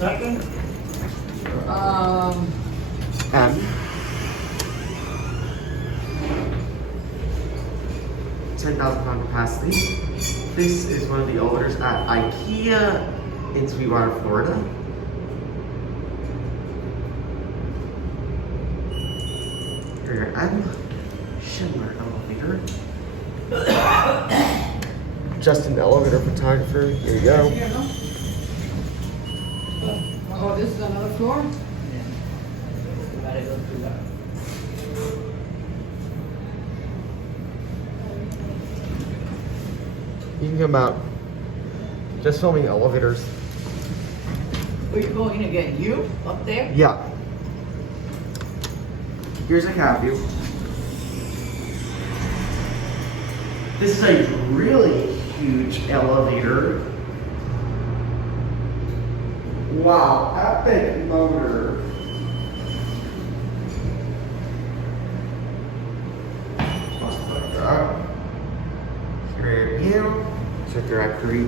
Second? M. 10,000 pound capacity. This is one of the elevators at IKEA in Sweetwater, Florida. Here your M. Schindler elevator. Justin, elevator photographer. Here you go. Oh, this is another floor? Yeah. We gotta go through that. You can come out. Just filming elevators. Where you going again? You? Up there? Yeah. Here's a cab view. This is a really huge elevator. Wow, epic motor. Just like that. Great view. Check directory.